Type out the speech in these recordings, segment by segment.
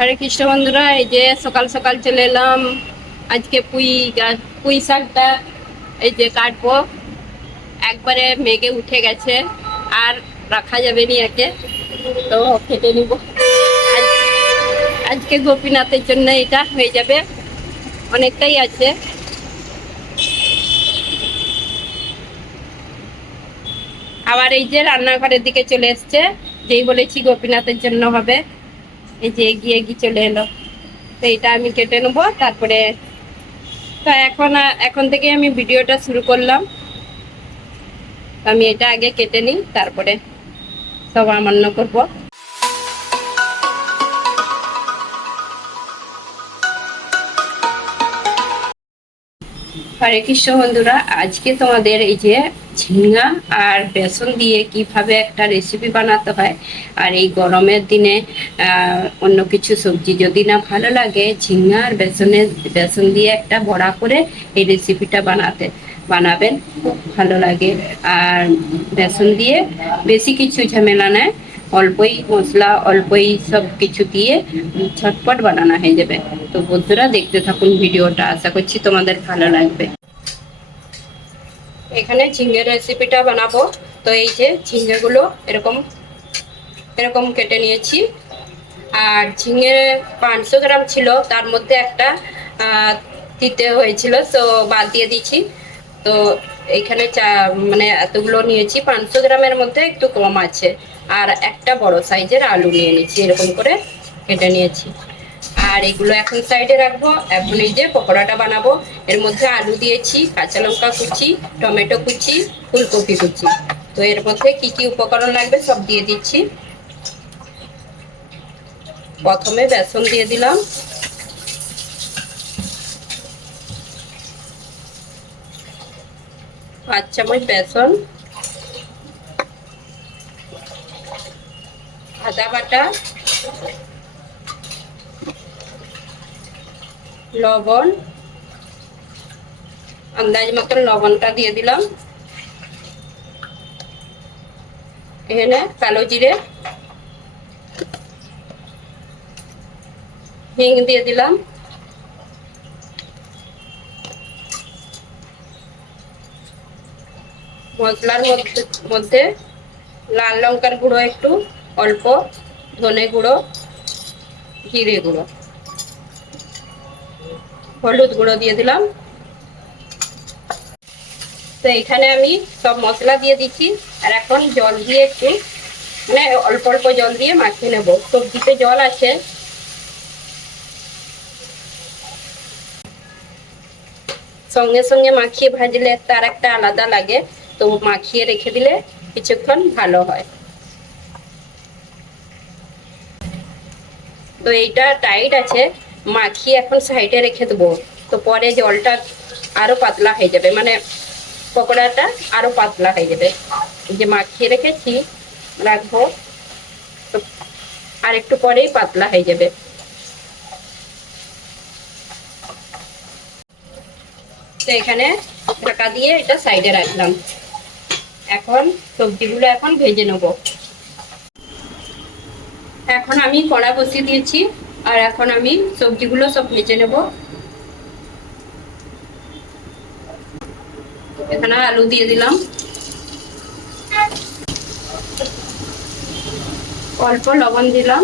হরে কৃষ্ণ বন্ধুরা, এই যে সকাল সকাল চলে এলাম। আজকে পুঁই পুঁই শাকটা, এই যে কাটবো। একবারে মেঘে উঠে গেছে, আর রাখা যাবে নি একে। তো কেটে নিব। আজ- আজকে গোপীনাথের জন্য এটা হয়ে যাবে। অনেকটাই আছে। আবার এই যে রান্নাঘরের দিকে চলে এসছে, যেই বলেছি গোপীনাথের জন্য হবে। এই যে এগিয়ে এগিয়ে চলে এলো। তো এটা আমি কেটে নেব, তারপরে তো এখন এখন থেকে আমি ভিডিওটা শুরু করলাম। আমি এটা আগে কেটে নিই, তারপরে সব আমান্য করব। হরে কৃষ্ণ বন্ধুরা, আজকে তোমাদের এই যে ঝিঙ্গা আর বেসন দিয়ে কীভাবে একটা রেসিপি বানাতে হয় আর এই গরমের দিনে অন্য কিছু সবজি যদি না ভালো লাগে ঝিঙ্গা আর বেসনের, বেসন দিয়ে একটা বড়া করে এই রেসিপিটা বানাতে, বানাবেন। খুব ভালো লাগে। আর বেসন দিয়ে বেশি কিছু ঝামেলা নেয় অল্পই মশলা, অল্পই সব কিছু দিয়ে ঝটপট বানানো হয়ে যাবে। তো বন্ধুরা, দেখতে থাকুন ভিডিওটা। আশা করছি তোমাদের ভালো লাগবে। এখানে ঝিঙ্গের রেসিপিটা বানাবো। তো এই যে ঝিঙ্গেগুলো এরকম এরকম কেটে নিয়েছি। আর ঝিঙে পাঁচশো গ্রাম ছিল, তার মধ্যে একটা দিতে হয়েছিল, তো বাদ দিয়ে দিচ্ছি তো এখানে চা মানে এতগুলো নিয়েছি। পাঁচশো গ্রামের মধ্যে একটু কম আছে। আর একটা বড় সাইজের আলু নিয়ে নিয়েছি, এরকম করে কেটে নিয়েছি। আর এগুলো এখন সাইডে রাখব, এখন এই যে পকোড়াটা বানাবো। এর মধ্যে আলু দিয়েছি, কাঁচা লঙ্কা কুচি, টমেটো কুচি, ফুলকপি কুচি। তো এর মধ্যে কি কি উপকরণ লাগবে সব দিয়ে দিচ্ছি। প্রথমে বেসন দিয়ে দিলাম। পাঁচ চামচ বেসন। আদা বাটা, লবণ, আন্দাজ মতন লবণটা দিয়ে দিলাম। এখানে কালো জিরে, হিং দিয়ে দিলাম। মশলার মধ্যে লাল লঙ্কার গুঁড়ো একটু। অল্প ধনে গুঁড়ো, জিরে গুঁড়ো। হলুদ গুঁড়ো দিয়ে দিলাম। তো এখানে আমি সব মশলা দিয়ে দিচ্ছি। আর এখন জল দিয়ে একটু মানে অল্প অল্প জল দিয়ে মাখিয়ে নেব। সবজিতে জল আছে। সঙ্গে সঙ্গে মাখিয়ে ভাজলে তার একটা আলাদা লাগে। তো মাখিয়ে রেখে দিলে কিছুক্ষণ ভালো হয়। তো এইটা টাইট আছে, মাখিয়ে এখন সাইডে রেখে দেবো। তো পরে জলটা আরও পাতলা হয়ে যাবে মানে পকোড়াটা আরও পাতলা হয়ে যাবে। যে মাখিয়ে রেখেছি, রাখব। তো আর একটু পরেই পাতলা হয়ে যাবে। তো এখানে ঢাকা দিয়ে এটা সাইডে রাখলাম। এখন সবজিগুলো এখন ভেজে নেব। এখন আমি কড়া বসিয়ে দিয়েছি, আর এখন আমি সবজিগুলো সব ভেজে নেব। এখানে আলু দিয়ে দিলাম। অল্প লবণ দিলাম।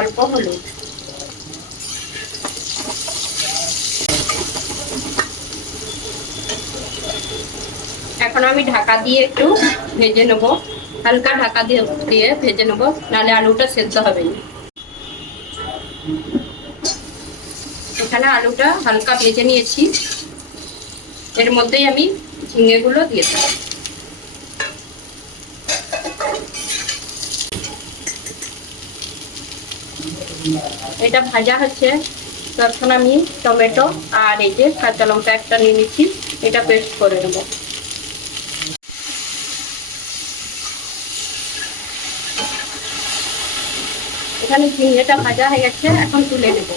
অল্প হলুদ। এখন আমি ঢাকা দিয়ে একটু ভেজে নেব। হালকা ঢাকা দিয়ে দিয়ে ভেজে নেব, নাহলে আলুটা সেদ্ধ হবে না। এখানে আলুটা হালকা ভেজে নিয়েছি। এর মধ্যেই আমি ঝিঙেগুলো দিয়ে দেবো। এটা ভাজা হচ্ছে। তখন আমি টমেটো আর এই যে কাঁচা লঙ্কা একটা নিয়ে নিচ্ছি, এটা পেস্ট করে নেব। এখানে ঝিঙেটা ভাজা হয়ে গেছে, এখন তুলে নেব।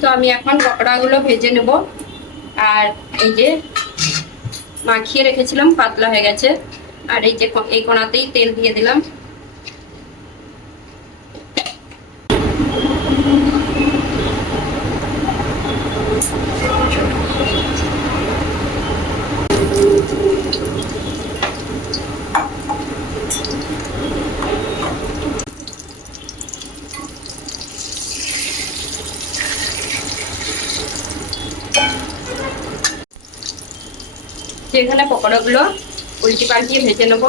তো আমি এখন পকোড়াগুলো ভেজে নেব। আর এই যে মাখিয়ে রেখেছিলাম, পাতলা হয়ে গেছে। আর এই যে এই কোনাতেই তেল দিয়ে দিলাম। যেখানে পকোড়াগুলো উল্টি পাল্টিয়ে ভেজে নেব।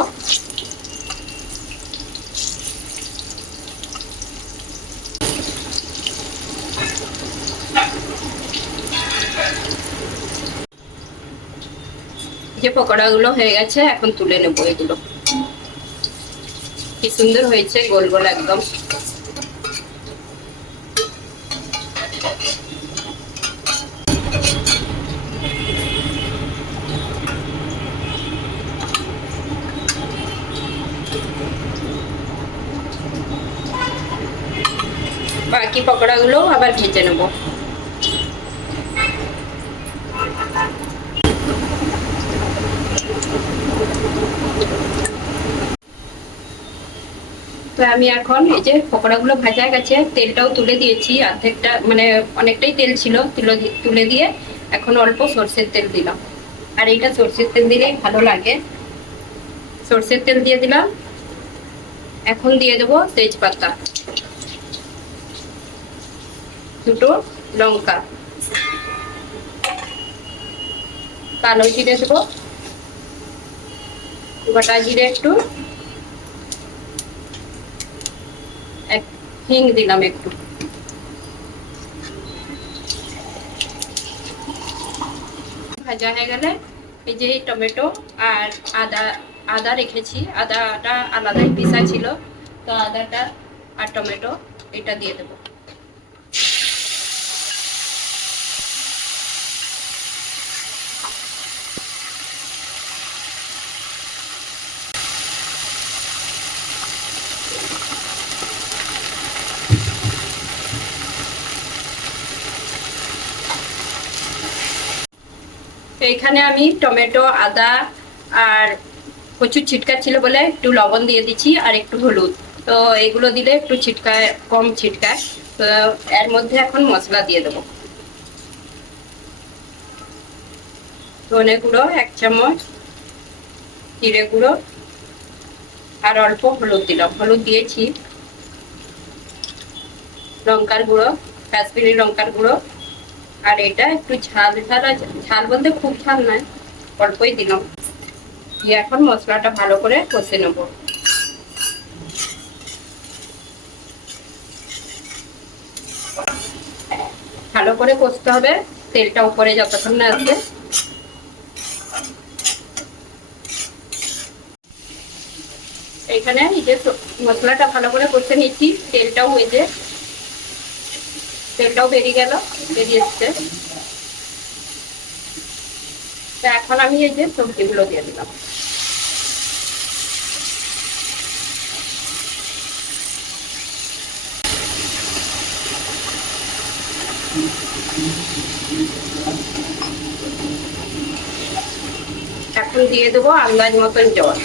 যে পকোড়াগুলো হয়ে গেছে, এখন তুলে নেব এগুলো। কি সুন্দর হয়েছে, গোল গোল একদম বাকি পকোড়াগুলো আবার ভেজে নেব তো আমি এখন এই যে পকোড়াগুলো ভাজা গেছে তেলটাও তুলে দিয়েছি, অর্ধেকটা মানে অনেকটাই তেল ছিল, তুলে তুলে দিয়ে এখন অল্প সর্ষের তেল দিলাম। আর এইটা সর্ষের তেল দিলেই ভালো লাগে। সর্ষের তেল দিয়ে দিলাম। এখন দিয়ে দেবো তেজপাতা। দুটো লঙ্কা। কালো জিরে দেবো। গোটা জিরে একটু এক হিং দিলাম একটু ভাজা হয়ে গেলে এই যে টমেটো আর আদা আদা রেখেছি। আদাটা আলাদাই পিসা ছিল। তো আদাটা আর টমেটো এটা দিয়ে দেবো। এখানে আমি টমেটো, আদা আর প্রচুর ছিটকা ছিল বলে একটু লবণ দিয়ে দিচ্ছি আর একটু হলুদ। তো এগুলো দিলে একটু ছিটকায় কম ছিটকায় তো এর মধ্যে এখন মশলা দিয়ে দেবো। ধনে গুঁড়ো, এক চামচ, জিরে গুঁড়ো আর অল্প হলুদ দিলাম। হলুদ দিয়েছি। লঙ্কার গুঁড়ো, কাশ্মীরি লঙ্কার গুঁড়ো আর এটা একটু ঝাল ঝাল ঝাল বলতে খুব ঝাল নয়, অল্পই দিলাম। দিয়ে এখন মশলাটা ভালো করে কষে নেব। ভালো করে কষতে হবে, তেলটা উপরে যতক্ষণ না আসবে এখানে এই যে মশলাটা ভালো করে কষে নিচ্ছি, তেলটাও এই যে তেলটাও বেরিয়ে গেল, বেরিয়ে এসছে। তো এখন আমি এই যে সবজিগুলো দিয়ে দিলাম। এখন দিয়ে দেবো আন্দাজ মতন জল।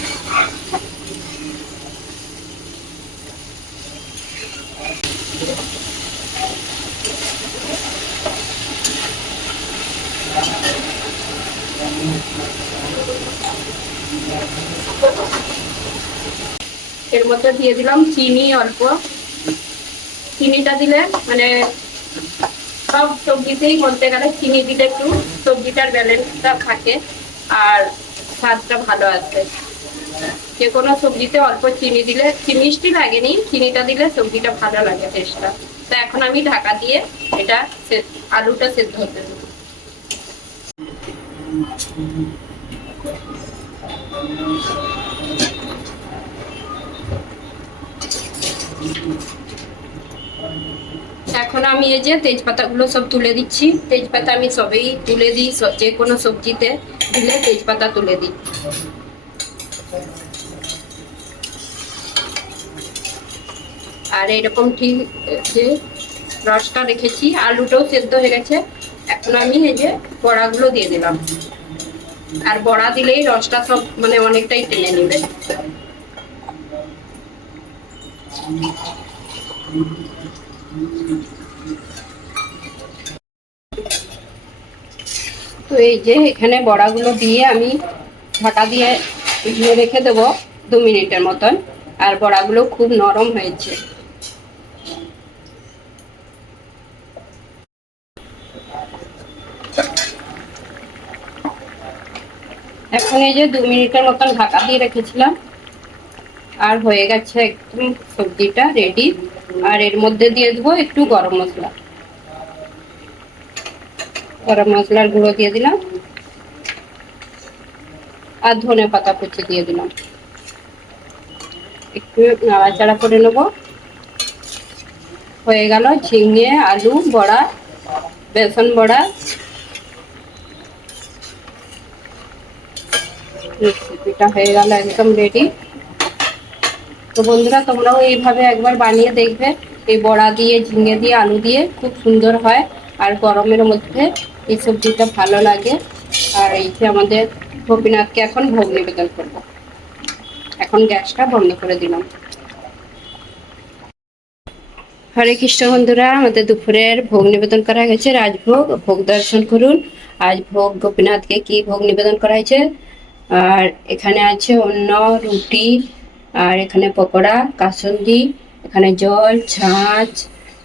এর মধ্যে দিয়ে দিলাম, চিনি অল্প। চিনিটা দিলে মানে সব সবজিতেই বলতে গেলে চিনি দিলে একটু সবজিটার ব্যালেন্সটা থাকে আর স্বাদটা ভালো আছে। যে কোনো সবজিতে অল্প চিনি দিলে মিষ্টি লাগেনি, চিনিটা দিলে সবজিটা ভালো লাগে টেস্টটা তো এখন আমি ঢাকা দিয়ে এটা আলুটা সেদ্ধ হতে দেবো। এখন আমি এই যে তেজপাতাগুলো সব তুলে দিচ্ছি। তেজপাতা আমি সবেই তুলে দিই যে কোনো সবজিতে দিলে তেজপাতা তুলে দিই। আর এরকম ঠিক যে রসটা রেখেছি, আলুটাও সেদ্ধ হয়ে গেছে। এখন আমি এই যে বড়াগুলো দিয়ে দিলাম। আর বড়া দিলেই রসটা সব মানে অনেকটাই টেনে নেবে। তো এই যে এখানে বড়াগুলো দিয়ে আমি ঢাকা দিয়ে দিয়ে রেখে দেবো দু মিনিটের মতন। আর বড়াগুলো খুব নরম হয়েছে। এখন এই যে দু মিনিটের মতন ঢাকা দিয়ে রেখেছিলাম। আর হয়ে গেছে একদম সবজিটা রেডি আর এর মধ্যে দিয়ে দেবো একটু গরম মশলা। গরম মশলার গুঁড়ো দিয়ে দিলাম। আর ধনে পাতা কুচি দিয়ে দিলাম। একটু নাড়াচাড়া করে নেব। হয়ে গেল ঝিঙে, আলু, বড়া, বেসন বড়া। রেসিপিটা হয়ে গেল একদম রেডি তো বন্ধুরা, তোমরাও এইভাবে একবার বানিয়ে দেখবে। এই বড়া দিয়ে, ঝিঙে দিয়ে, আলু দিয়ে খুব সুন্দর হয়। আর গরমের মধ্যে এই সবজিটা ভালো লাগে। আর এই যে আমাদের গোপীনাথকে এখন ভোগ নিবেদন করব। এখন গ্যাসটা বন্ধ করে দিলাম। হরে কৃষ্ণ বন্ধুরা, আমাদের দুপুরের ভোগ নিবেদন করা হয়েছে। রাজভোগ, ভোগ দর্শন করুন। আজ ভোগ গোপীনাথকে কি ভোগ নিবেদন করা হয়েছে? আর এখানে আছে অন্য রুটি আর এখানে পকোড়া, কাসুন্দি, এখানে জল, ছাঁচ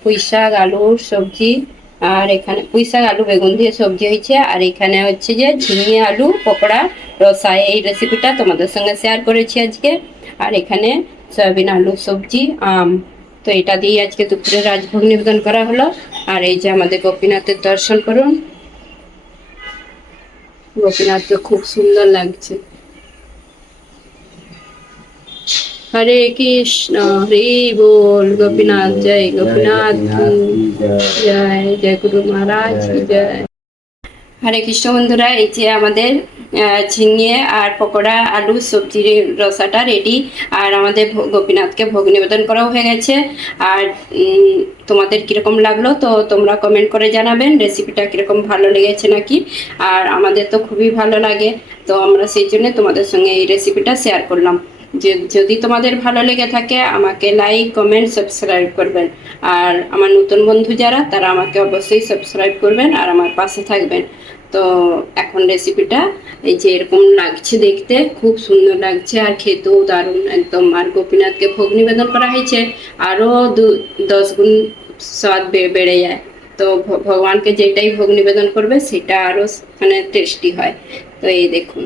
পুঁই শাক আলুর সবজি, আর এখানে পুঁই শাক আলু, বেগুন দিয়ে সবজি হয়েছে। আর এখানে হচ্ছে যে ঝিঙে, আলু, পকোড়া, রসা, এই রেসিপিটা তোমাদের সঙ্গে শেয়ার করেছি আজকে। আর এখানে সয়াবিন, আলু, সবজি, আম। তো এটা দিয়ে আজকে দুপুরে রাজভোগ নিবেদন করা হলো। আর এই যে আমাদের গোপীনাথের দর্শন করুন। গোপীনাথকে খুব সুন্দর লাগছে। হরে কৃষ্ণ হরি বল গোপীনাথ জয় গোপীনাথ জয় জয় গুরু মহারাজ জয়। হরে কৃষ্ণ বন্ধুরা এই যে আমাদের ঝিঙে আর পকোড়া আলু সবজির রসাটা রেডি আর আমাদের গোপীনাথকে ভোগ নিবেদন করাও হয়ে গেছে। আর তোমাদের কীরকম লাগল তো তোমরা কমেন্ট করে জানাবেন রেসিপিটা কীরকম ভালো লেগেছে নাকি। আর আমাদের তো খুবই ভালো লাগে তো আমরা সেই জন্য তোমাদের সঙ্গে এই রেসিপিটা শেয়ার করলাম। যদি তোমাদের ভালো লেগে থাকে, আমাকে লাইক কমেন্ট সাবস্ক্রাইব করবেন। আর আমার নতুন বন্ধু যারা, তারা আমাকে অবশ্যই সাবস্ক্রাইব করবেন আর আমার পাশে থাকবেন। তো এখন রেসিপিটা এই যে এরকম লাগছে দেখতে, খুব সুন্দর লাগছে আর খেতেও দারুণ একদম। আর গোপীনাথকে ভোগ নিবেদন করা হয়েছে, আরও দু, দশ গুণ স্বাদ বেড়ে যায়। তো ভগবানকে যেটাই ভোগ নিবেদন করবে, সেটা আরও মানে টেস্টি হয়। তো এই দেখুন।